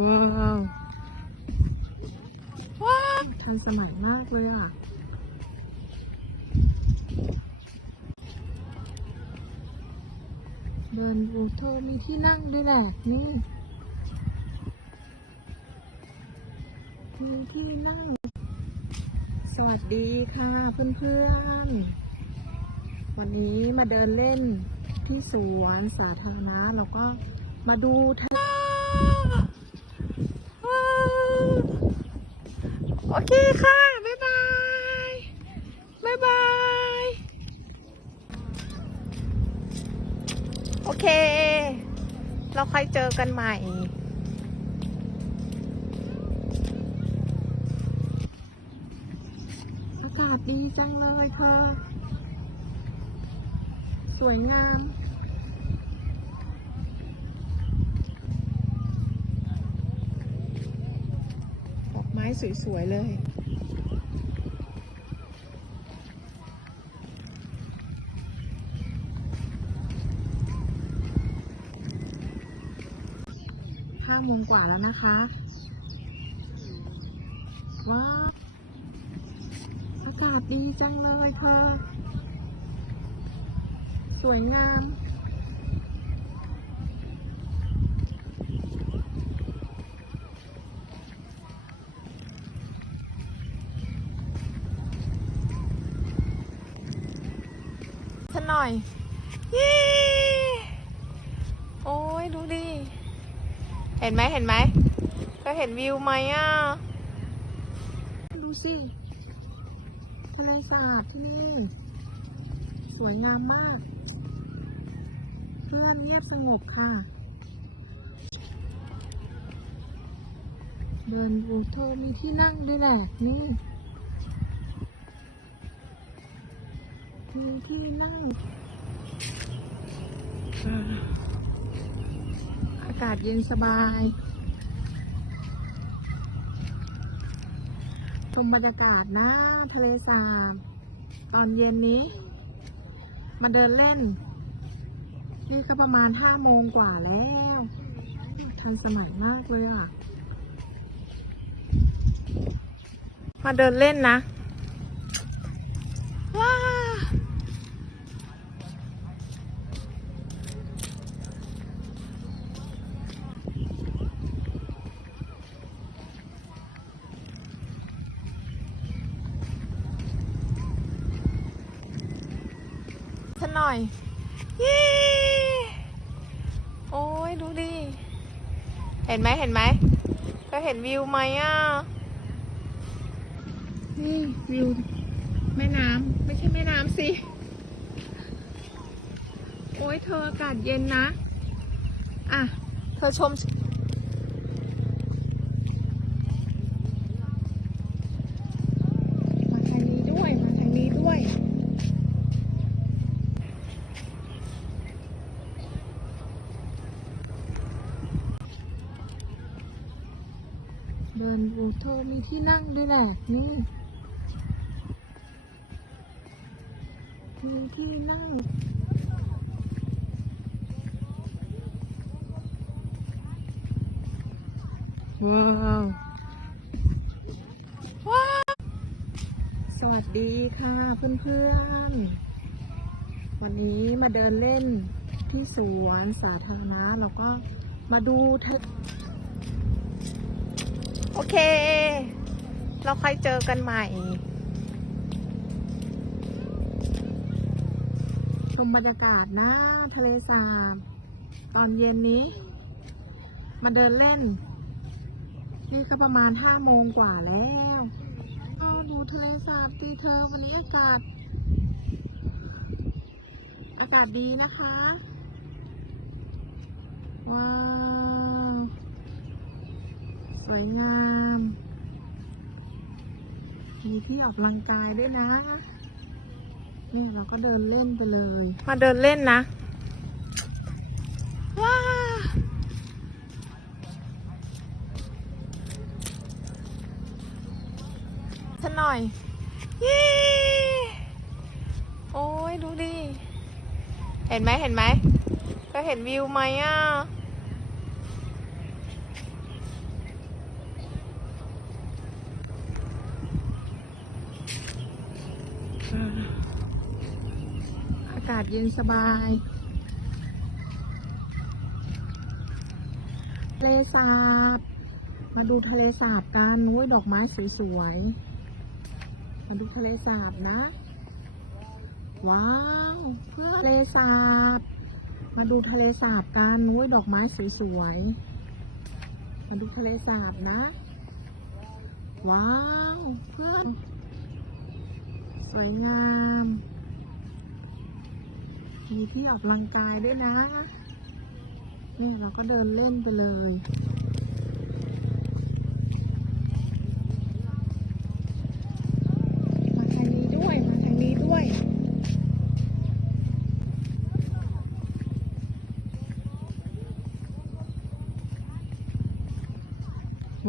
ว้าวว้าวทันสมัยมากเลยอะเบิร์นบูโทมีที่นั่งด้วยแหละ นี่มีที่นั่ง สวัสดีค่ะเพื่อนๆ วันนี้มาเดินเล่นที่สวนสาธารณะแล้วก็มาดูทะว้าว โอเคค่ะ บ๊ายบาย บ๊ายบาย โอเค เราค่อยเจอกันใหม่ อากาศดีจังเลยเธอ สวยงาม ดอกไม้ สวย ๆ เลย ห้าโมงกว่าแล้วนะคะ ว้าว อากาศดีจังเลยเธอ สวยงามันหน่อยเย้โอ้ยดูดิ เห็นไหมเห็นไหมก็เห็นวิวไหมอะ ดูสิทะเลสาบที่นี่ สวยงามมาก เพื่อนเงียบสงบค่ะ เดินบูโทมีที่นั่งด้วยแหละนี่ มีที่นั่งอาอากาศเย็นสบายชมบรรยากาศนะทะเลสาบตอนเย็นนี้ มาเดินเล่น นี่ก็ประมาณห้าโมงกว่าแล้วทันสมัยมากเลยอะ มาเดินเล่นนะ ว้าฉัน หน่อยเย้โอ้ยดูดิ เห็นไหมเห็นไหมก็เห็นวิวไหมอะ นี่วิวแม่น้ำไม่ใช่แม่น้ำสิ โอ้ยเธออากาศเย็นนะ อะ เธอชม มาทางนี้ด้วย มาทางนี้ด้วย เดินบูโทมีที่นั่งด้วยแหละนี่มีที่นั่งว้าวว้าว สวัสดีค่ะเพื่อนๆ วันนี้มาเดินเล่นที่สวนสาธารณะแล้วก็มาดูท โอเค เราค่อยเจอกันใหม่ ชมบรรยากาศนะทะเลสาบ ตอนเย็นนี้ มาเดินเล่น นี่ก็ประมาณห้าโมงกว่าแล้วอ้าดูทะเลสาบตีเธอวันนี้อากาศ อากาศดีนะคะ ว้าว สวยงาม มีที่ออกกำลังกายด้วยนะ นี่เราก็เดินเล่นไปเลย มาเดินเล่นนะ ว้าฉันหน่อยเย้โอ้ยดูดิ เห็นไหมเห็นไหม ก็เห็นวิวไหมอะากาศเย็นสบายทะเลสาบ มาดูทะเลสาบกันนุ้ยดอกไม้สวยๆ มาดูทะเลสาบนะ ว้าว เพื่อทะเลสาบ มาดูทะเลสาบกันนุ้ยดอกไม้สวยๆ มาดูทะเลสาบนะ ว้าว เพื่อนสวยงาม มีที่ออกกำลังกายด้วยนะ นี่เราก็เดินเล่นไปเลยมาทางนี้ด้วยมาทางนี้ด้วย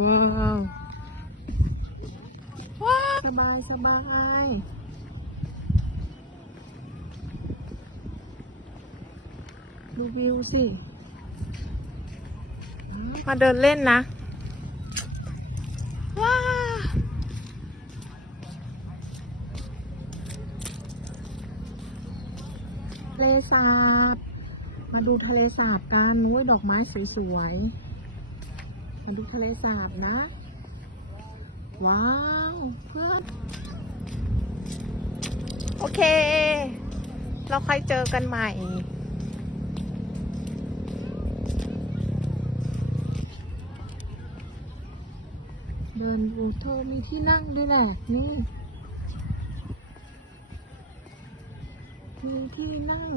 ว้าว ว้าว สบาย สบาย ดูวิวสิ มาเดินเล่นนะ ว้าวทะเลสาบ มาดูทะเลสาบกันนุ้ยดอกไม้สวยๆ มาดูทะเลสาบนะ ว้าว เพื่อนโอเค เราค่อยเจอกันใหม่ เดินดูเธอมีที่นั่งด้วยแหละนี่มีที่นั่ง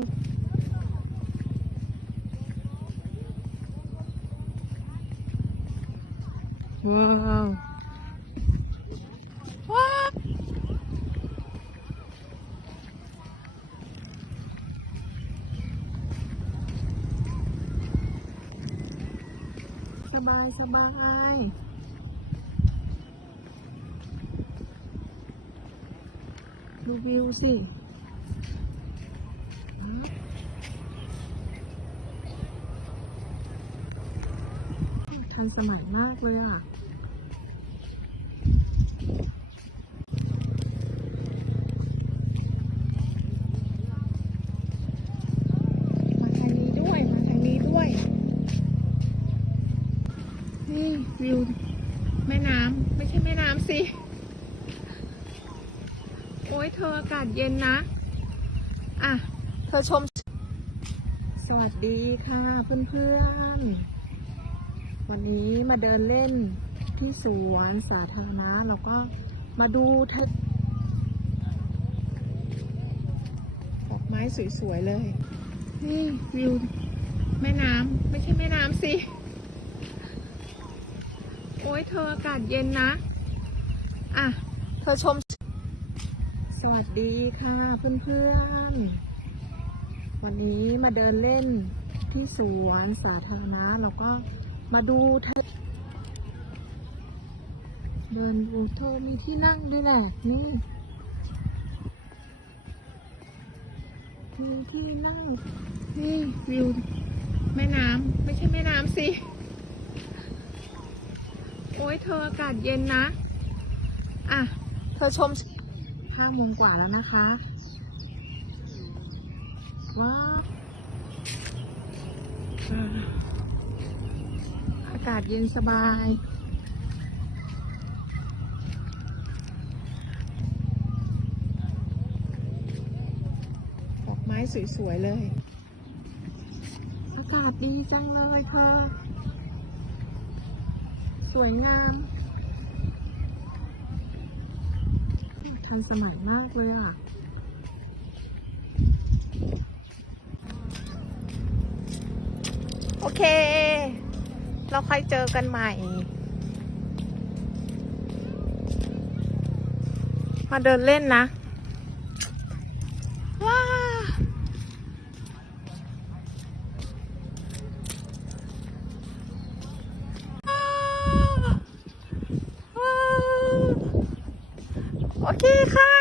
ว้าวว้าวสบายสบาย ดูวิวสิทันสมัยมากเลยอะมาทางนี้ด้วยมาทางนี้ด้วยนี่วิวแม่น้ำไม่ใช่แม่น้ำสิ โอ้ยเธออากาศเย็นนะ อะ เธอชม สวัสดีค่ะเพื่อนๆ วันนี้มาเดินเล่นที่สวนสาธารณะแล้วก็มาดูทะดอกไม้สวยๆเลย นี่วิวแม่น้ำไม่ใช่แม่น้ำสิ โอ้ยเธออากาศเย็นนะ อะ เธอชม วัสดีค่ะเพื่อนๆ วันนี้มาเดินเล่นที่สวนสาธารณะแล้วก็มาดูเทะเดินดูเธอมีที่นั่งด้วยแหละนี่มีที่นั่งนี่วิวแม่น้ำไม่ใช่แม่น้ำสิ โอ้ยเธออากาศเย็นนะ อะ เธอชม ห้าโมงกว่าแล้วนะคะ ว้าวอ่าอากาศเย็นสบาย ดอกไม้สวย ๆ เลย อากาศดีจังเลยเธอ สวยงาม ทันสมัยมากเลยอะโอเค เราค่อยเจอกันใหม่ มาเดินเล่นนะ ว้าว ว้าว โอเคค่ะ